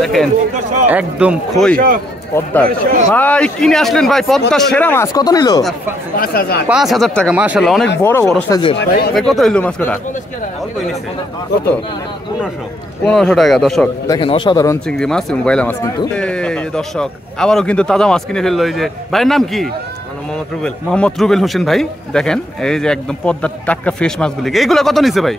দেখেন একদম খই পদ্মা ভাই কিনে আসলেন ভাই পদ্মার সেরা মাছ কত নিল ৫,০০০ টাকা মাশাআল্লাহ অনেক বড় বড় সাইজের ভাই কত হইলো মাছ কটা কত ১৫০০ টাকা দর্শক দেখেন অসাধারণ চিংড়ি মাছ এবং বাইলা মাছ কিন্তু এই যে দর্শক আবারও কিন্তু তাজা মাছ কিনে ফেললো এই যে ভাইয়ের নাম কি মোহাম্মদ রুবেল হোসেন ভাই দেখেন এই যে একদম পদ্মার টাটকা ফ্রেশ মাছগুলি এইগুলো কত নিছে ভাই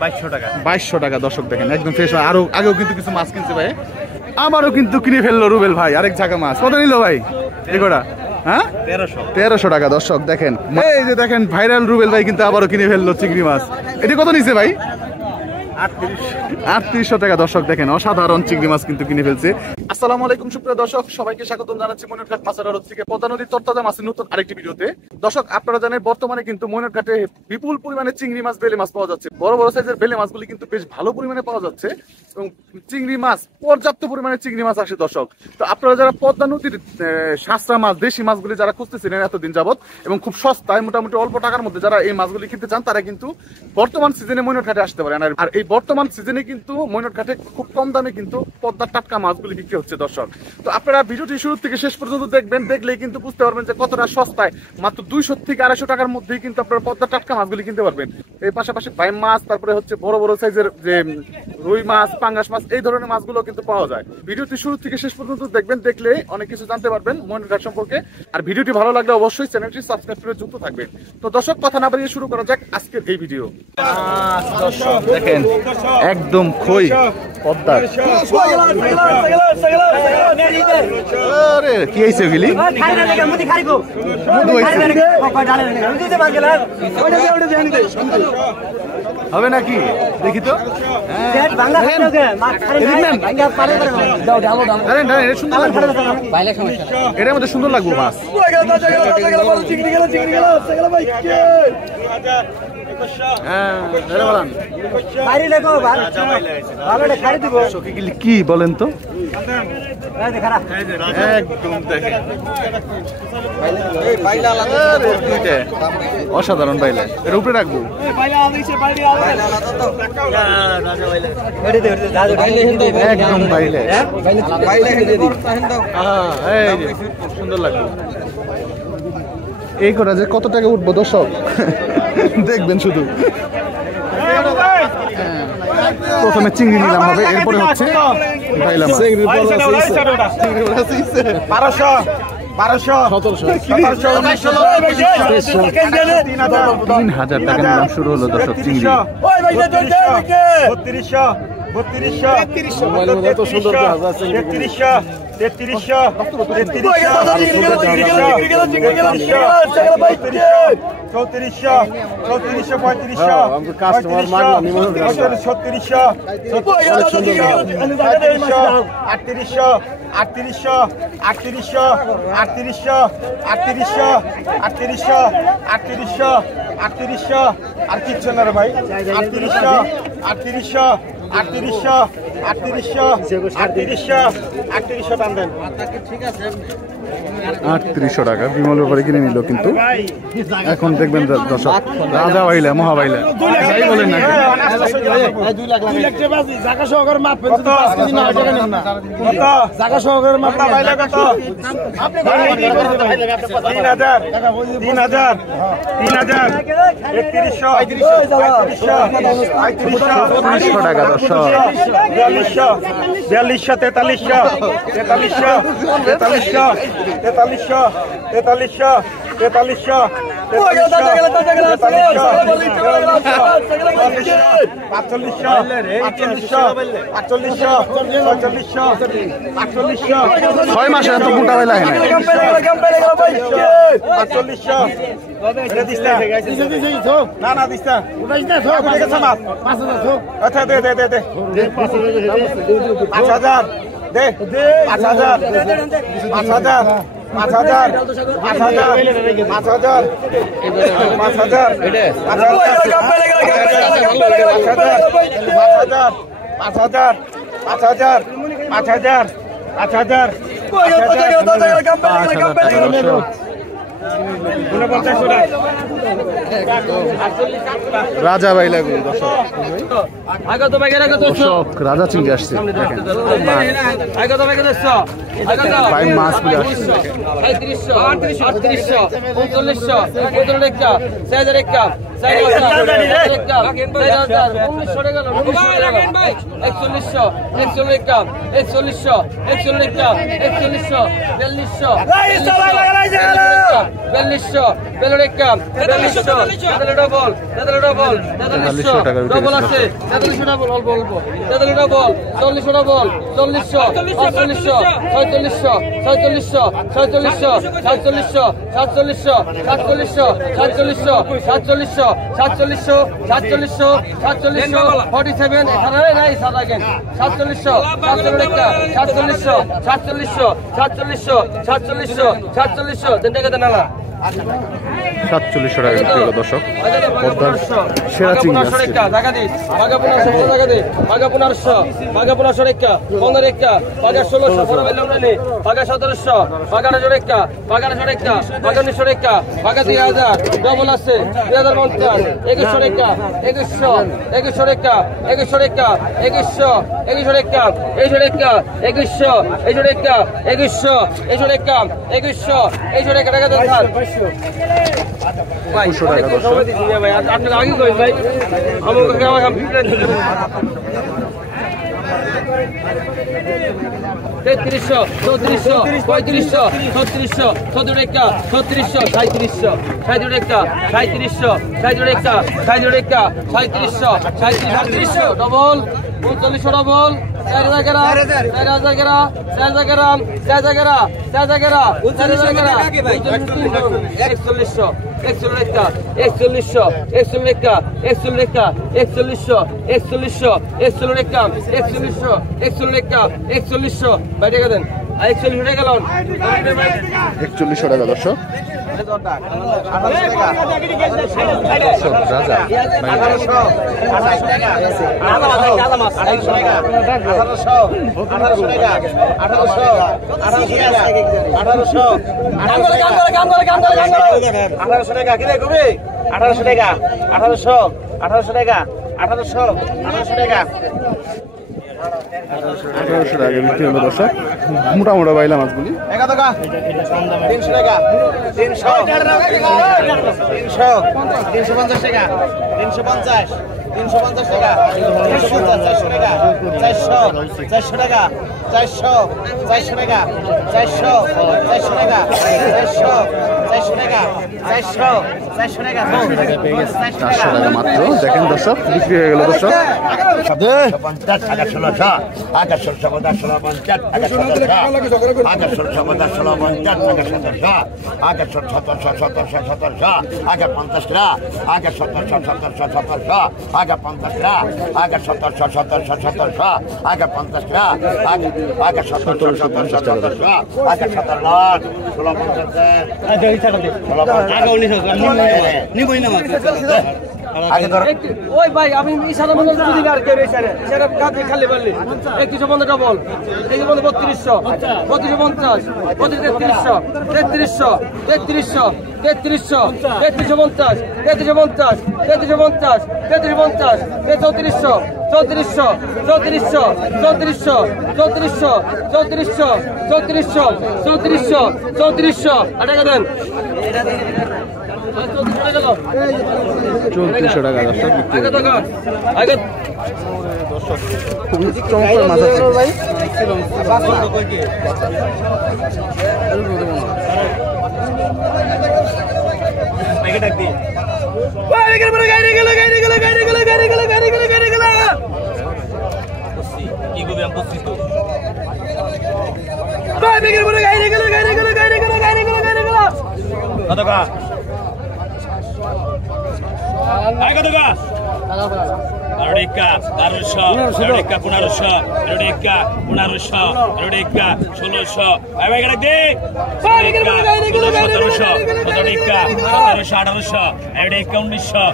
২২০০ টাকা দর্শক দেখেন একদম ফ্রেশ আরো আগেও কিন্তু কিছু মাছ কিনছে ভাই আমারও কিন্তু কিনে ফেললো রুবেল ভাই আরেক ঝাঁকা মাছ কত নিল ভাই এগুলা হ্যাঁ ১৩০০ টাকা দর্শক দেখেন এই যে দেখেন ভাইরাল রুবেল ভাই কিন্তু আবারও কিনে ফেললো চিংড়ি মাছ এটা কত নিছে ভাই ৩৮০০ টাকা দর্শক দেখেন অসাধারণ চিংড়ি মাছ কিন্তু কিনে ফেলছে। আসসালামু আলাইকুম সুপ্রিয় দর্শক সবাইকে স্বাগতম জানাচ্ছি ময়নারঘাট মাছের আড়ত থেকে পদ্মা নদীর তরতাজা মাছের নতুন আরেকটি ভিডিওতে। দর্শক আপনারা জানেন বর্তমানে কিন্তু ময়নারঘাটে বিপুল পরিমাণে চিংড়ি মাছ বেলে মাছ পাওয়া যাচ্ছে। বড় বড় সাইজের বেলে মাছগুলি কিন্তু বেশ ভালো পরিমাণে পাওয়া যাচ্ছে এবং চিংড়ি মাছ পর্যাপ্ত পরিমাণে চিংড়ি মাছ আসে দর্শক। তো আপনারা যারা পদ্মা নদীর সাঁচরা মাছ দেশি মাছগুলি যারা খুঁজতেছিলেন এতদিন যাবত এবং খুব সস্তায় মোটামুটি অল্প টাকার মধ্যে যারা এই মাছগুলি কিনতে চান তারা কিন্তু বর্তমান সিজনে ময়নারঘাটে আসতে পারেন। আর এই বর্তমান সিজনে কিন্তু ময়নারঘাটে খুব কম দামে কিন্তু পদ্মার টাটকা মাছগুলি বিক্রি হচ্ছে দর্শক। তো আপনারা ভিডিওটি শুরু থেকে শেষ পর্যন্ত দেখবেন, দেখলেই কিন্তু বুঝতে পারবেন যে কতটা সস্তায় মাত্র ২০০ থেকে ২৫০ টাকার মধ্যেই কিন্তু আপনারা পদ্মার টাটকা মাছগুলি কিনতে পারবেন। এর পাশাপাশি বাইম মাছ, তারপরে হচ্ছে বড় বড় সাইজের যে রুই মাছ, পাঙ্গাস মাছ, এই ধরনের মাছগুলো কিন্তু পাওয়া যায়। ভিডিওটি শুরু থেকে শেষ পর্যন্ত দেখবেন, দেখলে অনেক কিছু জানতে পারবেন ময়নারঘাট সম্পর্কে। আর ভিডিওটি ভালো লাগলে অবশ্যই চ্যানেলটি সাবস্ক্রাইব করে যুক্ত থাকবেন। তো দর্শক কথা না বাড়িয়ে শুরু করা যাক আজকের এই ভিডিও। দেখেন একদম খই পদ্মার কি হয়েছে ওগুলি হবে নাকি দেখি তো এটার মধ্যে সুন্দর লাগবো মাছ। কি বলেন তো অসাধারণ বাইলা এর উপরে রাখবো একদম বাইলে সুন্দর লাগবে। এই করা যে কত টাকা উঠবো দর্শক দেখবেন শুধু। প্রথমে চিংড়ি নিলাম হবে, এরপরে হচ্ছে বাইলা মাছ। ৩,০০০ টাকা নিলাম শুরু হলো দর্শক চিংড়ি। ৩৮০০ আর কিচ্ছু না রে ভাই। ৩৮০০ দাম দেন। ৩৮০০ টাকা বিমল ব্যাপারে কিনে নিল কিন্তু এখন দেখবেন দর্শক রাজা বাইলা মহা বাইলা যাই বলেন না জায়গা সহকারে মাপ কত জায়গা সহকারে মাপ বাইলা কত ৩০০০ ৩৫০০ টাকা দর্শক ৬ মাসে এত মোটা বেলা হয় না না দিস না আচ্ছা দে ৫,০০০ দে ৫,০০০ ৫,০০০ 5,০০০ রাজা বাইলা গরু দর্শক। দর্শক রাজা চিংড়ি আসছে দেখেন। ভাই মাছগুলি আসছে $47 টাকা বিক্রি হলো দর্শক। সেরা চিংড়ি আসছে। তেত্রিশশো, চৌত্রিশশো, পঁয়ত্রিশশো, ছত্রিশশো, সতেরোটা, ছত্রিশশো, সাঁত্রিশশো, সাঁত্রিশটা, সাঁত্রিশশো, সাঁত্রিশটা, সাঁত্রিশটা, সাঁত্রিশশো, সাঁত্রিশশো, ডবল, 39 ডবল, 41 টাকা দর্শক। মোটা মোটা বাইলা মাছগুলি। 300 টাকা, 300 টাকা, 300, 350 টাকা, 350, 350 টাকা, 350, 400 টাকা, 400, 400 টাকা, 400, 400 টাকা, 400, 400 টাকা, 400, 400 টাকা, 400, 400 টাকা, 400 টাকা মাত্র। দেখেন দর্শক বিক্রি হয়ে গেল দর্শক। 50 টাকা 1600 টাকা 1650 টাকা 17 টাকা 1700 টাকা 1650 টাকা 1700 টাকা 1700 1700 টাকা 50 টাকা 1700 1700 টাকা 50 টাকা 1700 1700 টাকা 50 টাকা 1700 1700 টাকা 17 লাখ 16 ওই ভাই আমি ইশারা বন্ধ করে দিই আর কে ইশারা ইশারা কাকে খালি বললি 3150 ডবল 3200 3250 3300 3300 3300 3300 3350 3350 3350 3350 3400 3400 3400 3400 3400 3400 3400 3400 টাকা দেন 3400 টাকা দর্শক বিক্রি হয়ে গেল। দর্শক খুবই চমৎকার মাছ আছে ভাই। Rodeka, Barusha, Rodeka, Punarusha, Rodeka, Punarusha, Rodeka, Solusha. I make it a day. Solusha, Rodeka, Solusha, Arusha, Rodeka, Unisha,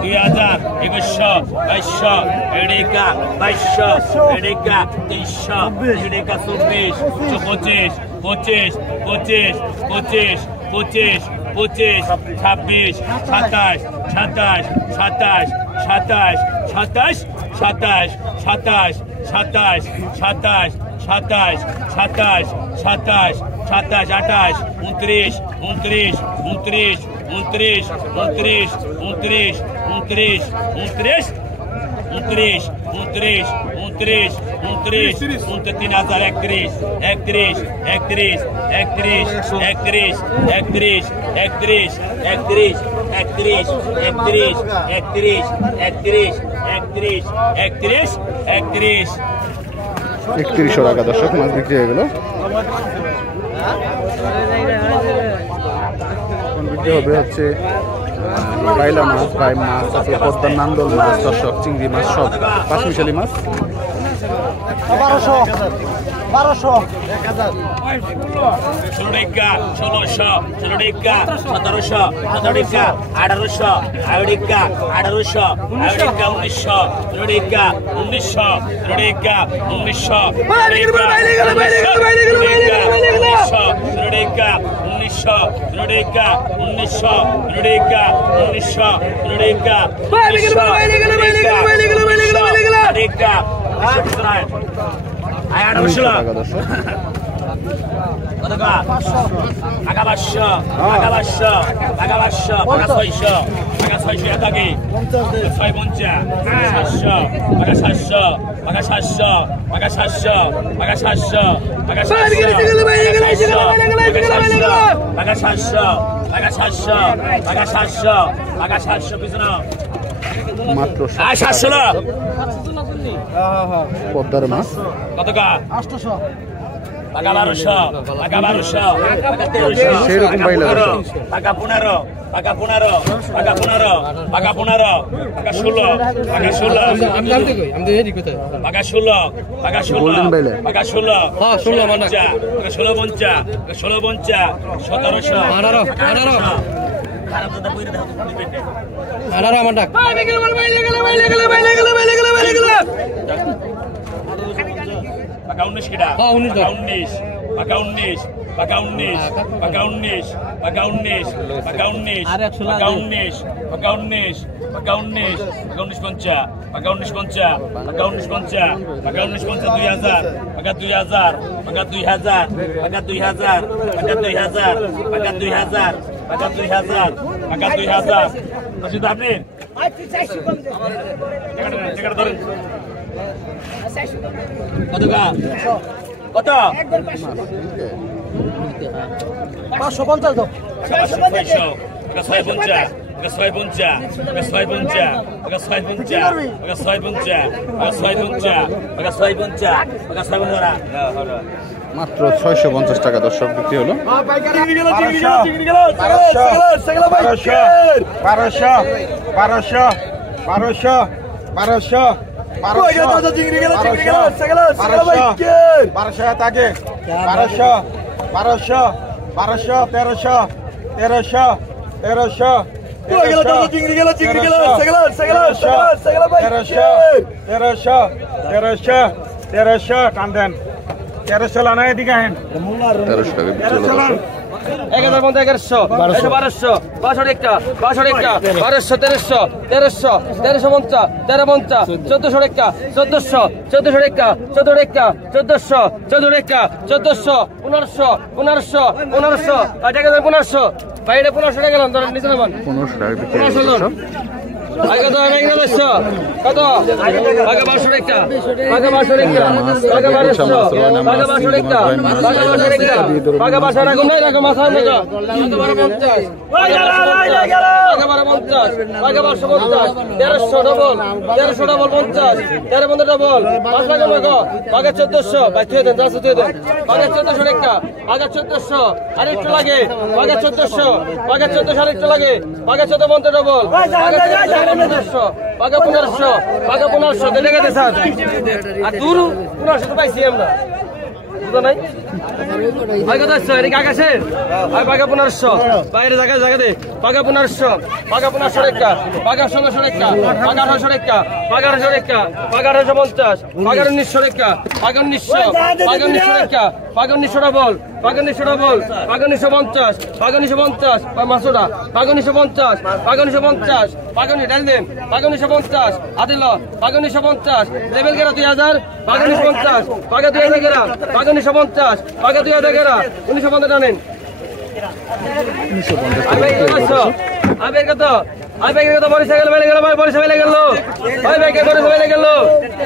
2000, Evisha, Aisha, Rodeka, Baisha, Rodeka, Tisha, Rodeka, Subish, 25, 25, 25, 25, 25, 26, 27, 27, 27, 27, 27, 27, 27, 27, 27, 27, 27, 27, 27, 28, 29, 29, 29, 29, 29, 29, 29, 29, 29, 29, 29, 29, 3031, 31, 31, 31, 31, 31, 31, 31, 31, 31, 31, 31, 31, 31, 31, 3100 টাকা দর্শক মাছ বিক্রি হয়ে গেল। এখন বিক্রি হবে হচ্ছে বাইলা মাছ, বাইম মাছ, তারপরে পদ্মার নান্দল মাছ, দর্শক চিংড়ি মাছ, সব পাঁচমিশালি মাছ। 1200 1200 ষোলোটিকা 1600, ষোলোটিকা 1700, 17টিকা 1800, 18টিকা 1800, 18টিকা 1900, ষোলোটিকা 1900, ষোলোটিকা 1900, ষোলোটিকা 1900, ষোলোটিকা 1900, ষোলোটিকা 1900, ষোলোটিকা 1900 টাকা দর্শক। Agabasho, Agabasho, Agabasho, Agasoisho, Agasoisho, Atagi, Soy Buncha, Agasasho, Agasasho, Agasasho, Agasasho, Agasasho, Agasasho, Agasasho, Agasasho, Agasasho, Pisano, মাত্র Agasasho, পদ্মার মাছ। Katoka, 800 Agabarusho, Agabarusho, সেরকম বাইলা দর্শক। Agapunaro, Agapunaro, Agapunaro, Agapunaro, Agasulo, Agasulo, Agasulo, Agasulo, Golden Baile. Agasulo, Agasulo Boncha, Agasulo Boncha, Agasulo Boncha, 1700, 1800, Paga 19 kita. Paga 19. Paga 19. Paga 19. Paga 19. Paga 19. Paga 19. Paga 19. Paga 19. Paga 19. Paga 19 konca. Paga 19 konca. Paga 19 konca. Paga 19 konca 2000. Paga 2000. Paga 2000. Paga 2000. Paga 2000. Paga 2000. Paga 2000. Paga 2000. Masih tak nih? Jangan turun. কত গা কত 550 দাও মাত্র 650 টাকা দর্শক বিক্রি হলো। 1200 কান্দেন 1300 লানা এদিকে আহেন 1300 টাকা বিক্রি হলো দর্শক। 1100, 1200, 1200 একটা, 1200 একটা, 1200, 1300, 1300, 1350, 1350, 1400 একটা, 1400, 1400 একটা, 1400 একটা, 1400, 1400 একটা, 1400, 1500, 1500, 1500, আর টাকা দেন 1500, বাইরে 1500 টাকা গেলাম, ধরেন নিচে নামান 1500 টাকা বিক্রি হলো দর্শক। আগে তো আমি এখানে বসছো কত আগে 1200 টাকা আগে 1200 টাকা আগে 1200 আগে 1200 টাকা আগে 1200 টাকা আগে 1200 টাকা নাই রাখো মাথা মে তো আগে 1250 আগে 1250 আগে 1250 1300 ডবল 1300 ডবল 50 13 ডবল 5 টাকা লাগো আগে 1400 ভাই তুই দেন দাস তুই দেন আগে 1400 টাকা আগে 1400 আর একটু লাগে আগে 1400 আগে 1400 আর একটু লাগে আগে 1450 ডবল আগে 1500 পাকা 1500 পাকা 1500 দেড় টাকা দে স্যার আর দূর 1500 তো পাইছি আমরা বুঝা নাই পাকা 1000 এর আকাশের আর পাকা 1500 বাইরে জায়গা জায়গা দে পাকা 1500 পাকা 1500 টাকা পাকা 1600 টাকা পাকা 1800 টাকা পাকা 1800 টাকা পাকা 1850 পাকা 1900 টাকা পাকা 1900 পাকা 1900 টাকা পাকা 1900 বল পাকা 1900 বল পাকা 1950 পাকা 1950 মাসুদা পাকা 1950 পাকা 1950 পাকা নি ডাল দেন পাকা 1950 আদিল পাকা 1950 লেভেল গেরা 2000 পাকা 1950 পাকা 2000 গেরা পাকা 1950 পাকা 2000 গেরা 1950 টানেন আবের কত আবের কত বড় সাইকেল মেলে গেল বড় সাইকেল মেলে গেল ওই ভাই কে বড় সাইকেল মেলে গেল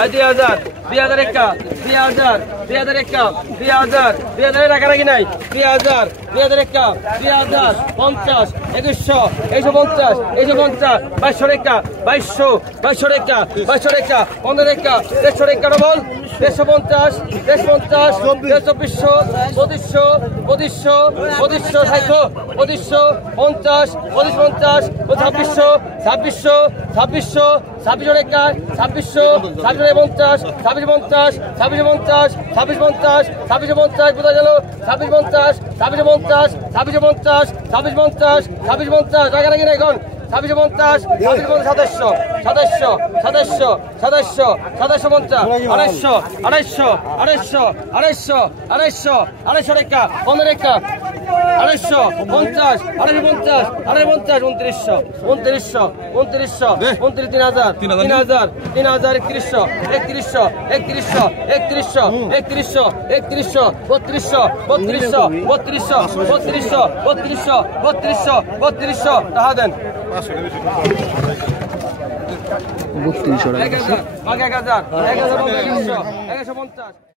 আই 2000 2000 একা 2000 2000 একা 2000 2000 টাকা নাকি নাই 2000 2000 একা 2000 50 2100 150 150 2200 একা 2200 2200 একা 2200 একা 15 একা 150 একা বল 150 150 12400 2500 2500 2500 সাইকো 2500 50 50 2600 2600 2600 2600 একা 2600 2650 2650 2650 2650 2650 কোথা গেল 2650 2650 2650 2650 2650 টাকা নাকি না এখন 2650 2700 2700 2700 2700 2750 250 250 250 250 250 250 টাকা 15 টাকা 250 50 250 250 2900 2900 2900 3000 3000 3000 3100 3100 3100 3100 3100 3100 3200 3200 3200 3200 3200 3200 3200 টাকা দেন 3200 টাকা 1000 1000 1150